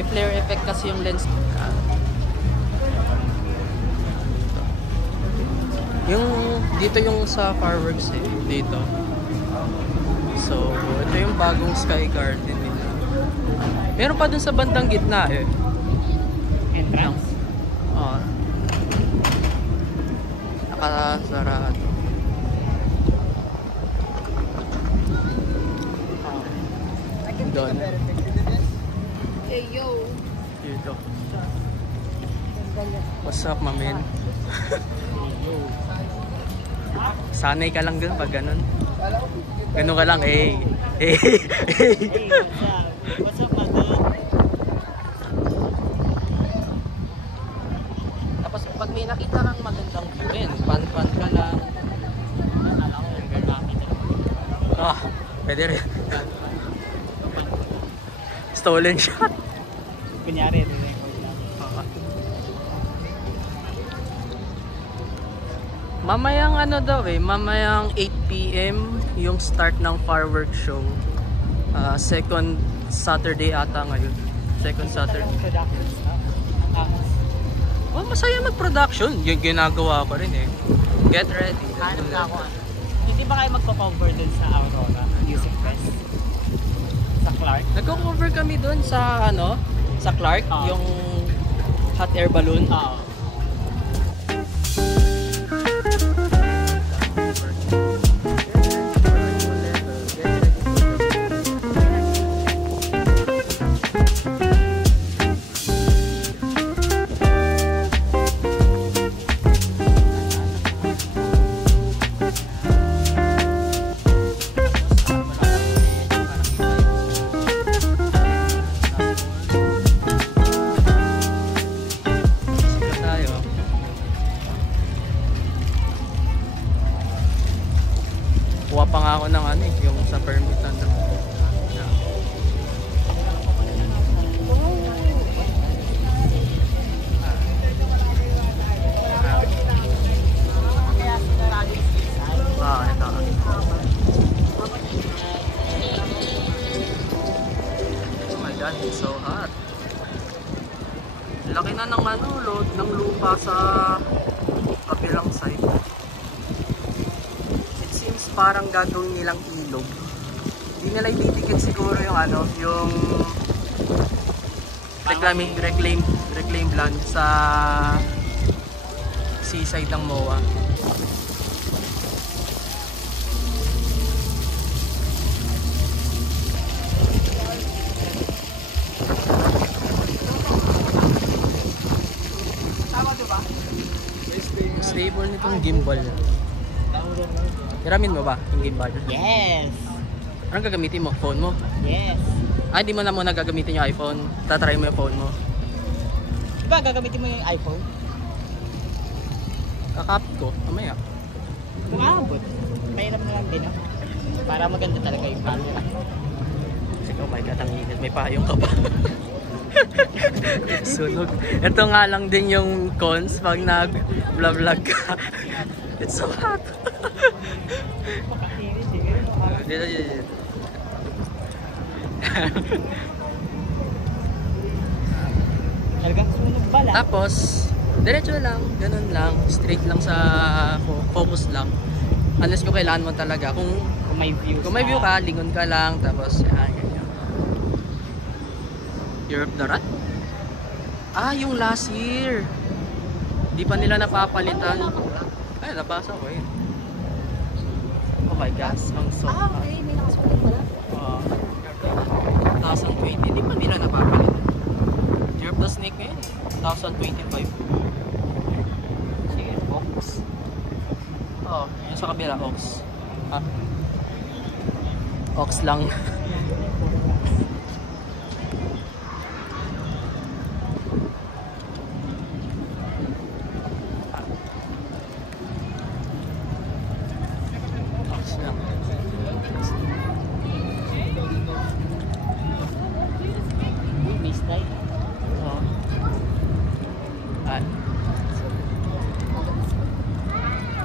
May flare effect kasi yung lens. Yung dito yung sa fireworks eh, dito. So, ito yung bagong Sky Garden nila. Meron pa dun sa bandang gitna eh. Entrance? Oo. Nakasarado. Doon. Hey, yo. Dito. What's up, mamen? Sanay ka lang dun pag ganun. Ganun ka lang, eh. Hey, what's up? What's up, madam? Tapos pag may nakita kang magandang view, pan-pan ka lang. Ah, pwede rin. Stolen shot. Kunyari, re-record lang. Mamayang ano daw eh, mamayang 8 PM yung start ng fireworks show. Second Saturday ata ngayon. Second Saturday. Production stuff. Oh, masaya mag-production. Yung ginagawa ko rin eh. Get ready. Hanap na ako. Hindi ba kayo magpa-cover dun sa Aurora Music Fest? Sa Clark? Nagko-cover kami doon sa ano, sa Clark, yung hot air balloon. Oo. Kuha pa nga ako ng ano eh, yung sa permitan. Ito. Oh my god, it's so hot. Laki na ng ano, load ng lupa sa kabilang side. Parang gagawin nilang ilog. Hindi nila ititikit siguro yung ano, yung reclaim land sa seaside ng MOA. Stable nitong gimbal. Hiramin mo ba yung gimbal? Yes! Anong gagamitin mo? Phone mo? Yes! Ah, hindi mo na muna gagamitin yung iPhone. Tatry mo yung phone mo. Diba gagamitin mo yung iPhone? Kakapit ko. Mamaya. Kung aabot. Mahirap na lang din ah. Para maganda talaga yung camera. Oh my god, ang init. May payong ka pa. Sunog. Ito nga lang din yung cons pag nag-vlog ka. It's so hot. Dito. Talagang sunog bala. Tapos, diretso lang. Ganun lang. Straight lang sa focus lang. Unless kung kailangan mo talaga. Kung may view. Kung may view ka, lingon ka lang. Tapos, yan, ganyan. Year of the Rat? Ah, yung last year. Di pa nila napapalitan. Ay, nabasa ko eh. Oh my gosh, ang so hot. Okay. May nakasulat pala. 2020, di pa nila napapalitan. Year of the Snake ngayon, 2025. Sige, Ox. Oh, yun sa kabila, Ox. Ha? Ox lang.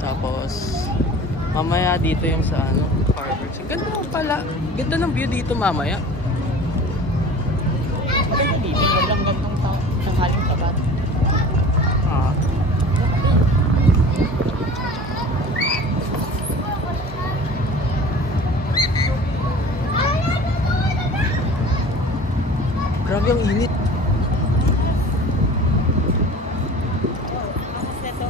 Tapos mamaya dito yung sa ano, fireworks. Ganda pala. Ganda ng view dito mamaya. Maganda dito. Grabe ang init. Tapos ito,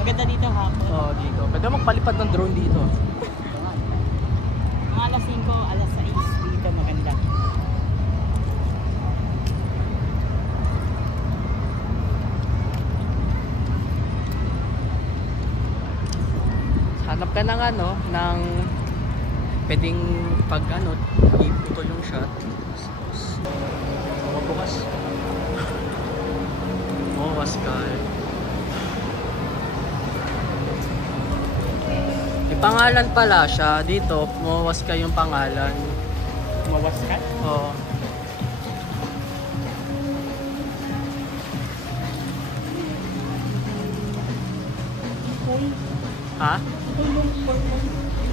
maganda dito hapon. Oo, dito. Pwede magpalipad ng drone dito. Mga alas 5, alas 6 dito maganda. Hanap ka ng ano, ng pwedeng pag ano, iputol yung shot. Bukas. Oh, Pascal. May pangalan pala siya dito. Muwas ka yung pangalan. Mawas ka? Oo. Ha?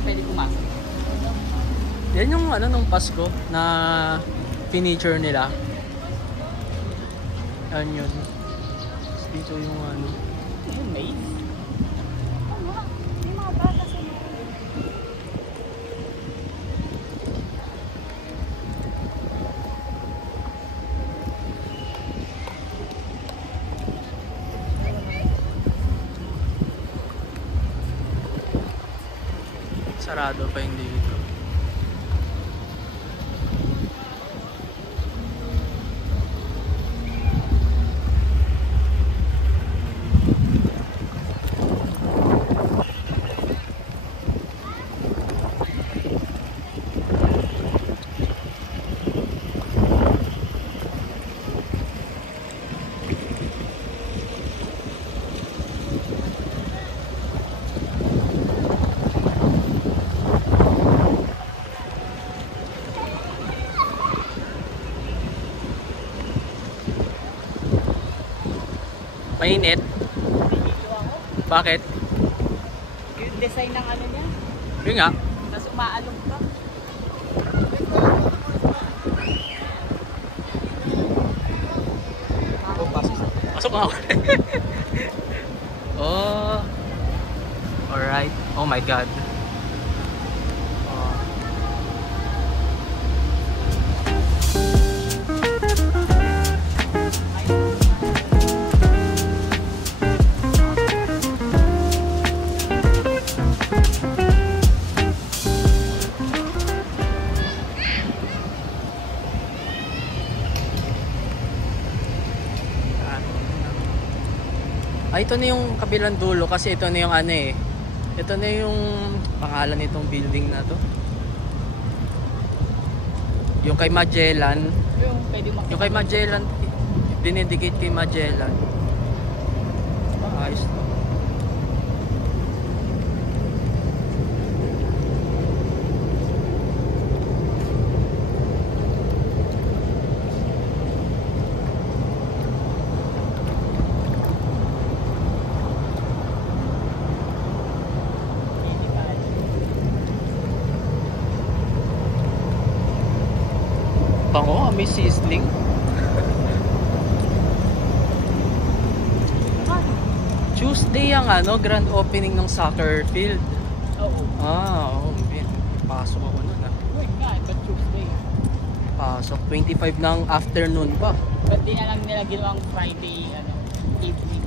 Pwede pumasok. Yan yung ano nung Pasko na furniture nila. Yan yun. Dito yung ano. Yung maze? May mga bata sa mga. Sarado pa yung dito. Mainit? Bakit? Yung design ng ano niya, Yun nga. tapos umaalog ka. Pasok nga ako. Oh. Alright. Oh my God. Oh. Ito na yung kabilang dulo kasi ito na yung ano eh. Ito na yung pangalan nitong building na to. Yung kay Magellan. Yung pwede makita. Yung kay Magellan, dinidikit kay Magellan. Ayos to. Bango, may sizzling. Tuesday ang ano, grand opening ng soccer field. Oo. Oo, man. Pasok ako nun ah. Wait nga, ito Tuesday. Pasok, 25 ng afternoon pa. Ba't di na lang nila ginawang Friday, ano, evening?